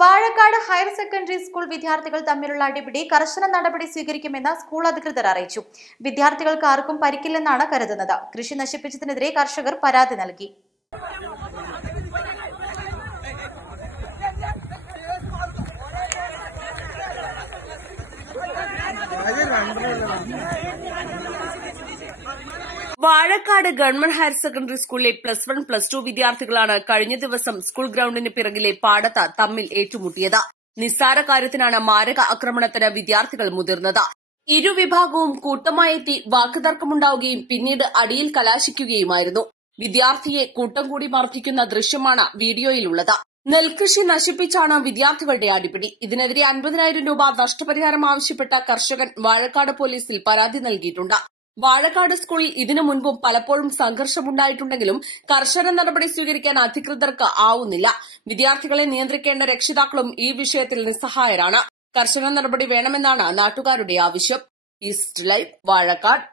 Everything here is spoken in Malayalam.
വാഴക്കാട് ഹയർ സെക്കൻഡറി സ്കൂൾ വിദ്യാർത്ഥികൾ തമ്മിലുള്ള അടിപിടി കർശന നടപടി സ്വീകരിക്കുമെന്ന് സ്കൂൾ അധികൃതർ അറിയിച്ചു. വിദ്യാർത്ഥികൾക്ക് ആർക്കും പരിക്കില്ലെന്നാണ് കരുതുന്നത്. കൃഷി നശിപ്പിച്ചതിനെതിരെ കർഷകർ പരാതി നൽകി. വാഴക്കാട് ഗവൺമെന്റ് ഹയർ സെക്കൻഡറി സ്കൂളിലെ +1, +2 വിദ്യാർത്ഥികളാണ് കഴിഞ്ഞ ദിവസം സ്കൂൾ ഗ്രൌണ്ടിന് പിറകിലെ പാടത്ത് തമ്മിൽ ഏറ്റുമുട്ടിയത്. നിസ്സാര കാര്യത്തിനാണ് മാരക ആക്രമണത്തിന് വിദ്യാർത്ഥികൾ മുതിർന്നത്. ഇരുവിഭാഗവും കൂട്ടമായെത്തി വാക്കുതർക്കമുണ്ടാവുകയും പിന്നീട് അടിയിൽ കലാശിക്കുകയുമായിരുന്നു. വിദ്യാർത്ഥിയെ കൂട്ടം കൂടി മർദ്ദിക്കുന്ന ദൃശ്യമാണ് വീഡിയോയിലുള്ളത്. നെൽകൃഷി നശിപ്പിച്ചാണ് വിദ്യാർത്ഥികളുടെ അടിപിടി. ഇതിനെതിരെ 50,000 രൂപ നഷ്ടപരിഹാരം ആവശ്യപ്പെട്ട കർഷകൻ വാഴക്കാട് പോലീസിൽ പരാതി നൽകിയിട്ടുണ്ട്. വാഴക്കാട് സ്കൂളിൽ ഇതിനു മുൻപും പലപ്പോഴും സംഘർഷമുണ്ടായിട്ടുണ്ടെങ്കിലും കർശന നടപടി സ്വീകരിക്കാൻ അധികൃതർക്ക് ആവുന്നില്ല. വിദ്യാർത്ഥികളെ നിയന്ത്രിക്കേണ്ട രക്ഷിതാക്കളും ഈ വിഷയത്തിൽ നിസ്സഹായരാണ്. കർശന നടപടി വേണമെന്നാണ് നാട്ടുകാരുടെ ആവശ്യം. East live, Vazhakkad.